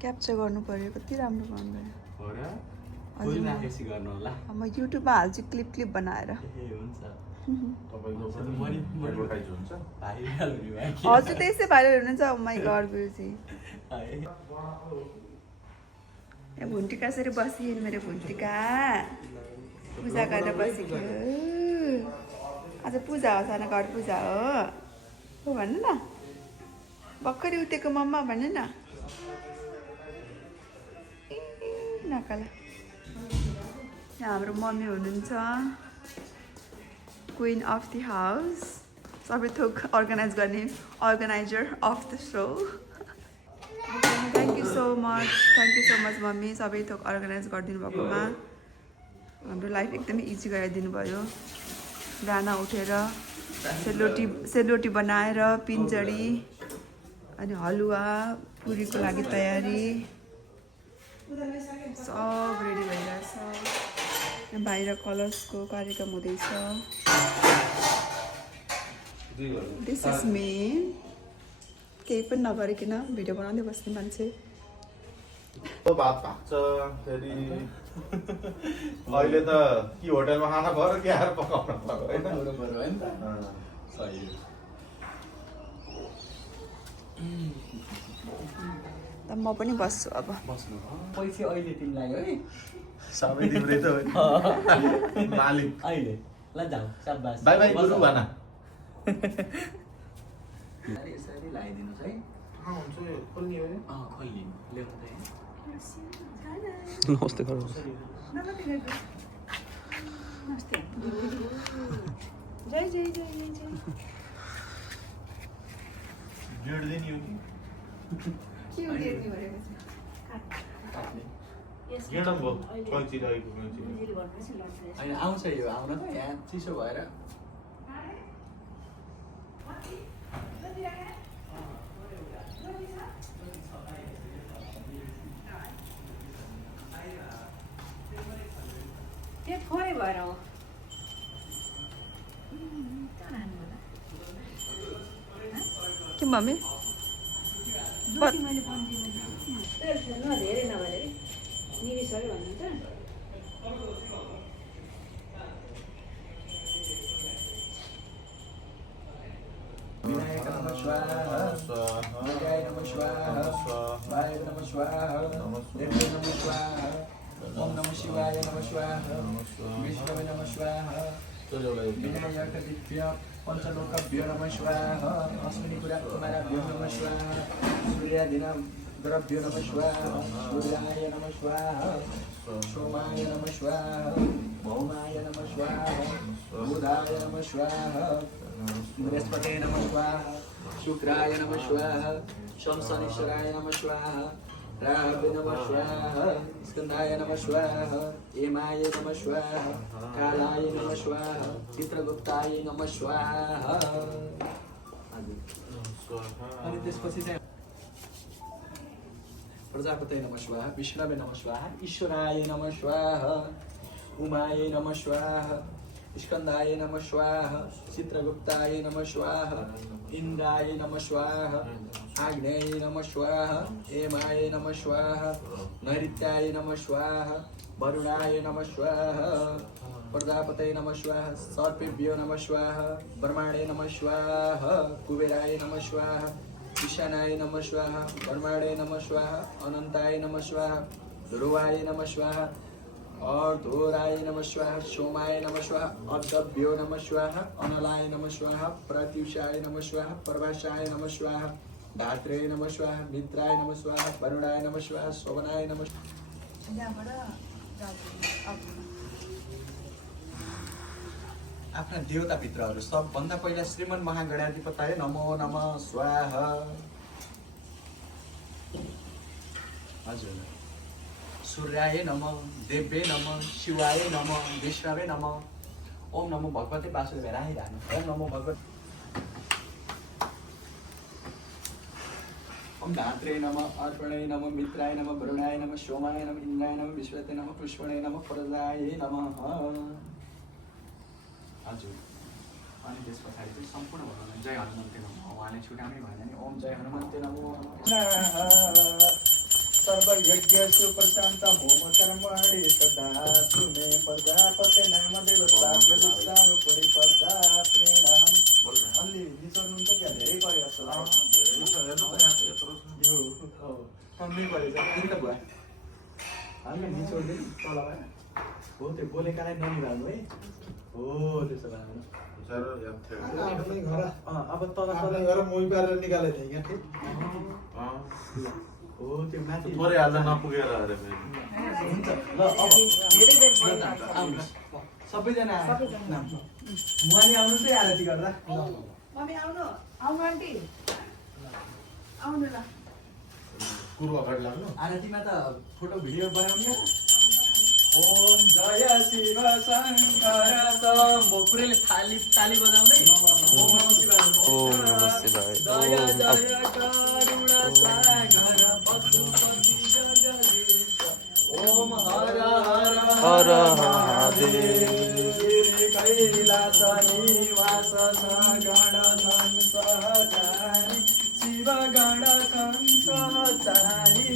Capture गर्नु पर्यो कति राम्रो गर्नु फुल राखेपछि गर्नु होला म युट्युबमा हाल्छु क्लिप क्लिप बनाएर हजुर त्यस्तै भाइरल हुनुहुन्छ माइ गड गुरुजी ए भुन्टिका यसरी बसिन् मेरो भुन्टिका पूजा गरेर बसेको आज पूजा हो सानो घर पूजा हो भन्नु न भर्खरै उठेको मम्मा भन्नु न नकाला यहाँ हाम्रो मम्मी हुनुहुन्छ क्वीन अफ द हाउस सबै थोक अर्गनाइज गर्ने organiser of the so thank you so much mummy सबै थोक अर्गनाइज गरिदिनु भएकोमा हाम्रो लाइफ एकदमै इजी गराइदिनु भयो बिहान उठेर सेलरोटी बनाएर पिन्जडी अनि हलुवा पुरीको लागि तयारी सब रेडी भइरहेछ बाहिर कलर्सको कार्यक्रम हुँदैछ दिस इज मी केही पनि नगरिकन भिडियो बनाउँदै बस्ने मान्छे भात पाक्छ फेरि अहिले त कि होटलमा खाना पर्यो कि आएर पकाउनु पर्यो होइन त म पनि बस्छु अब पैसा अहिले तिमीलाई है सबै तिम्रै त हो मालिक अहिले ल जाऊ शाबास बाइ बाइ गुरु भन यसरी लगाइदिनुहोस् है हुन्छ यो खोल्ने हो खोल्ने ल्याउनु त नमस्ते गर्नुहोस् जय जय जय जय डेढ दिन यो के हो डेर्नी भनेको गेडम भयो कैँची रहेको कैँची होइन आउँछ यो आउन त यहाँ चिसो भएर त्यो थोरै भएर हो के मम्मी धेरै नभएर निबिसक्यो भन्नु त विनायक नमः स्वाहा विनायक नमः स्वाहा वाय नमः स्वाहा देवे नमः स्वाहा ओम नमः शिवाय नमः स्वाहा विष्णवे नमः स्वाहा विनायक दिव्य पंचलोकभ्यो नमः स्वाहा अश्विनी पुरा कुमाराभ्यो नमः स्वाहा सूर्यादिनाम द्रव्यो नमः स्वाहा सूर्याय नमः स्वाहा सोमाय नमः स्वाहा भौमाय नमः स्वाहा बुधाय नमः स्वाहा बृहस्पते नमः स्वाहा शुक्राय नमः स्वाहा शंसनेश्वराय नमः स्वाहा राहवे नमः स्वाहा स्कंदाय नमः स्वाहा हेमाय नमः स्वाहा कालाय नमः स्वाहा चित्रगुप्ताय नमः स्वाहा अनि त्यसपछि चाहिँ प्रजापतये नमः स्वाहा विष्णवे नमः स्वाहा ईश्वराय नमः स्वाहा उमाय नमः स्वाहा स्कंदाय नमः स्वाहा चित्रगुप्ताय नमः स्वाहा इंद्राय नमः स्वाहा आग्नेय नमः स्वाहा हेमाय नमः स्वाहा नैऋत्याय नमः स्वाहा वरुणाय नमः स्वाहा प्रजापतये नमः स्वाहा सर्पेभ्यो नमः स्वाहा ब्रह्माणे नमः स्वाहा कुबेराय नमः स्वाहा ईशानाय नमः स्वाहा ब्रह्माणे नमः स्वाहा अनंताय नमः स्वाहा ध्रुवाय नमः स्वाहा अर्धोराय नमः स्वाहा सोमाय नमः स्वाहा अर्धभ्यो नमः स्वाहा अनलाय नमः स्वाहा प्रत्युषाय नमः स्वाहा प्रभाषाय नमः स्वाहा धात्रे नमः स्वाहा मित्राय नमः स्वाहा वरुणाय नमः स्वाहा शोभनाय नमः आफ्ना देवताभित्रहरू सबभन्दा पहिला श्रीमन् महागणाधिपताय नमो नमः स्वाहा हजुर सूर्याय नमः देव्ये नमः शिवाय नमः विष्णवे नमः ओम नमो भगवते वासुदेवाय राहिरहनु ओम नमो भगवते ओम धात्रे नमः अर्पणे नमः मित्राय नमः वरुणाय नमः सोमाय नमः इंद्राय नमः विश्वते नमः पुष्पणे नमः प्रजाय नमः हजुर अनि त्यस पछाडि चाहिँ सम्पूर्ण भगवान् जय हनुमन्ते नमः उहाँले छुट्याउनै भएन नि ओम जय हनुमन्ते नमः सर्वयज्ञेषु प्रशान्त होम कर्मणि सदा सुमे प्रजापते नामदेव साक्षारूपणि पर्दा प्रेणहम अलि निचोर्नुहुन्छ क्या धेरै पऱ्यो जस्तो यो कम्मै पऱ्यो किन त बुवा हामीले निचोर्दै तल भएन हो त्यो बोलेकालाई ननिभाल्नु है हो त्यसो भए अब तल गएर मोही पारेर निकालेको थिएँ क्या हो त्यो माथि थोरै हाल्दा नपुगेर अरे हुन्छ ल अब आउनुहोस् सबैजना मुहानी आउनुहोस् है आरती गर्दा मम्मी आउनु आन्टी आउनु ल कुरो अगाडि लाग्नु आरतीमा त फोटो भिडियो बनाउने ओम जय शिव शङ्कर शम्भो पुरैले ताली बजाउँदै ओम नमः शिवाय जय जय करुण सागर पशुपति जगदीश ओम हर हर महादेव कैलास निवास सगण संसहचारी शिव गण कंसहचारी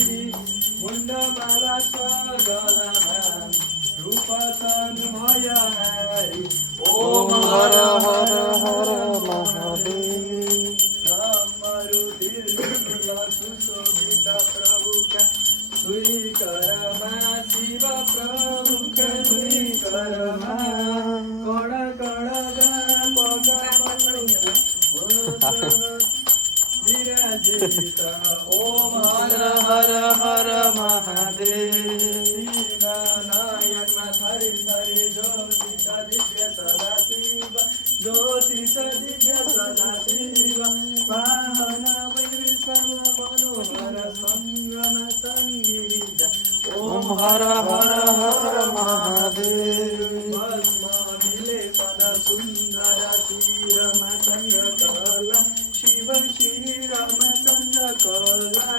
मुण्डमाला गलामा रूपतन भयहारी ओम हर हर हर महादेव सुशोभित प्रभुका स्वीकरमा शिव प्रभुका स्वीकरमा कण कण विराजित ओम हर हर हर महादेव नयनमा थरी थरी ज्योतिष दिव्य सदा शिव ज्योतिष दिव्य सदा शिव वाहन वैष्णव मनोहर संगम संगीत ओम हर हर हर महादेव भस्म विलेपन सुन्दर श्रीरमा चन्द्रकला शिव श्री रामचन्द्र कला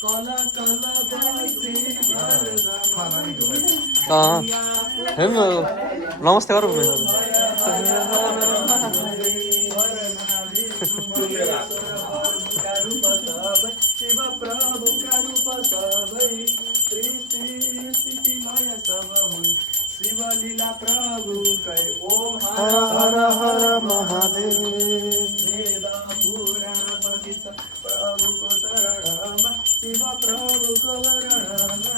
कल कल भक्ति नमस्ते गरौँ शिव प्रभु का रूप सबै स्थितिमय सब हुन् शिव लीला प्रभु कै ओम हर हर हर महादेव वेद पुराण पठित प्रभुको चरणमा शिव प्रभुको वरणमा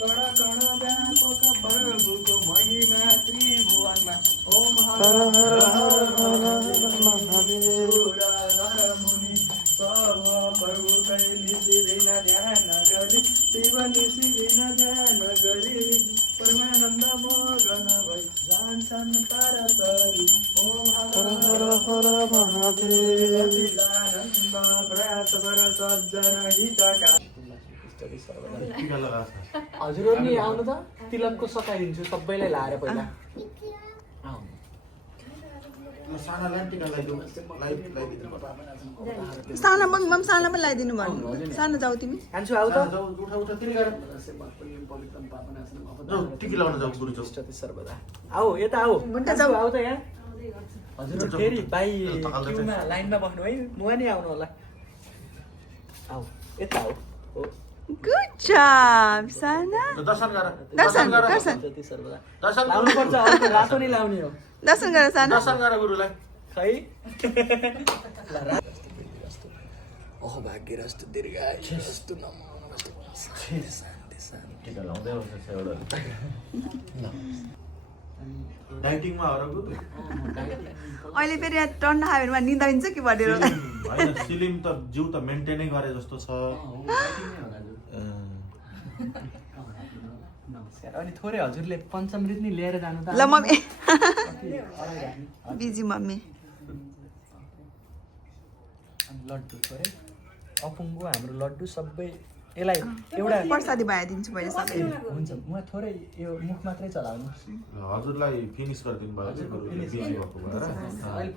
कण कण व्यापक प्रभुको महिमा त्रिभुवनमा ओम हर हर हर महादेव नर मुनि सब प्रभु कै निसिदिन ध्यान गरी शिव निसिदिन ध्यान गरी परमानन्द मगन भई जान्छन् पारतरी ओम हर हर हर महादेव आनन्द प्रात वर सज्जन हितका हजुर नि आउनु त तिलकको सकाइदिन्छु सबैलाई लाएर पहिला साना मम्मी साना पनि लगाइदिनु भयो सानो जाऊ तिमी कान्छु आउ त सर्वदा आऊ यता आऊ आऊ त यहाँ हजुर फेरि बाई क्युमा लाइनमा बस्नु है मुहानी आउनु होला आऊ यता आऊ हो गुड जब साना दर्शन गर दर्शन दर्शन जति सर्वदा दर्शन लाउनु पर्छ अर्को रातो नै लाउने हो दर्शन गर साना दर्शन गर गुरुलाई खै ओह भाग्यरस्तु दीर्घायुस्तु नमो नमस्ते शान्ति शान्ति टिका लाउँदै हुन्छ एउटा डाइटिङमा हरको अहिले फेरि यहाँ टन्न खायो भने निदाइन्छ कि भनेर होइन सिलिम त जिउ त मेन्टेनै गरे जस्तो छ नमस्कार अनि थोरै हजुरले पञ्चमृत नि लिएर जानु त ल मम्मी बिजी मम्मी लड्डु थोरै अपुङ्गो हाम्रो लड्डु सबै यसलाई एउटा प्रसादी भइदिन्छु मैले सबै हुन्छ म थोरै यो मुख मात्रै चलाउनु हजुरलाई फिनिस गरिदिनु भयो गुरुले बिजी भएको भएर अहिले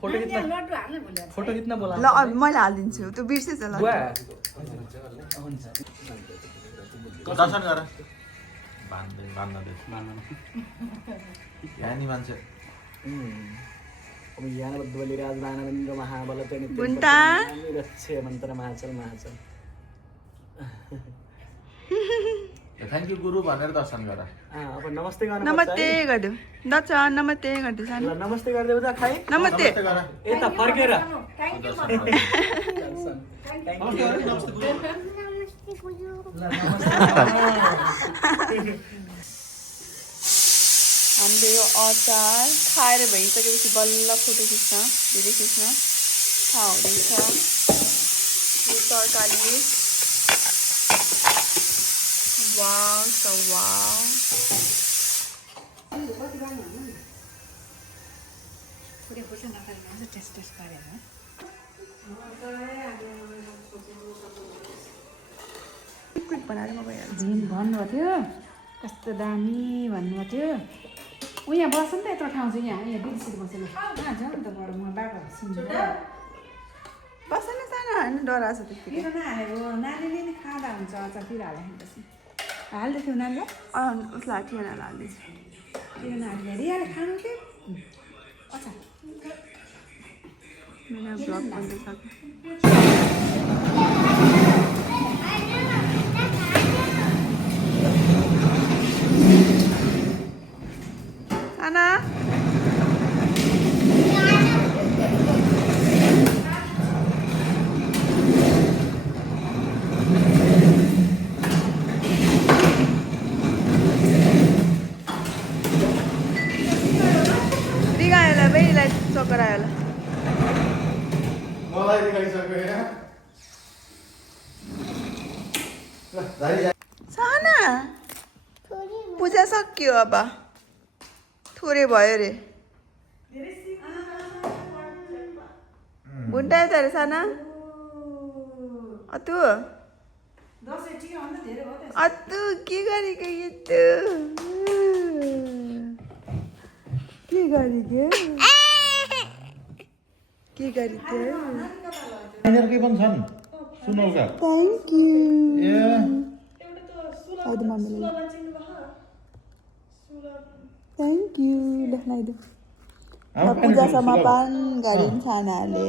फोटो खिच्न बोला ल मैले हालिदिन्छु त्यो बिर्सेछ ल हुन्छ दर्शन गर बान्दै बान्दै यहाँ नि मान्छे ओम ज्ञानबद्धवली राजदानवेन्द्र महाबलते बुन्टा। नित्यं मन्त्र महाचल महाचल। थ्याङ्क यू गुरु भनेर दर्शन गर अब नमस्ते गर्नु नमस्ते गरिदेऊ दर्शन नमस्ते गरिदेऊ सानो ल नमस्ते गरिदेऊ त खाइ नमस्ते गर यता फर्केर हामीले यो अचार खाएर भइसकेपछि बल्ल फोटो खिच्न भिडियो खिच्न थाहा हुँदैछ यो तरकारी वाउ छ वाउ क्विक बनाएर म भइहाल्छ भन्नुभएको थियो कस्तो दामी भन्नुभएको थियो ऊ यहाँ बस्छ नि त यत्रो ठाउँ चाहिँ यहाँ बिर्सेर बसेर कहाँ छ नि त बडो म बाटो बस न सानो होइन डराएको छ त्यतिकै पिरो नहालेको नानीले नि खाँदा हुन्छ अचार पिरो हालेपछि हाल्दै थियो नानीलाई उसलाई ठिएन हाल्दैछ पिरो नहालेर रियाले खानु के अचार मेरो ब्लग बन्दैछ साना रिगायोला बेला चकरायोला मलाई देखाइसक्यो होइन साना पूजा सक्यो अब थोरै भयो रे बुन्टा त अरे साना अतु अतु के गरेको यो त के गरेको के गरेको यिनीहरूकै पनि छन् सुनौका थ्याङ्क यू ए थ्याङ्क यू लेख्नाइदियो अब पूजा समापन गरिन्छ खानाले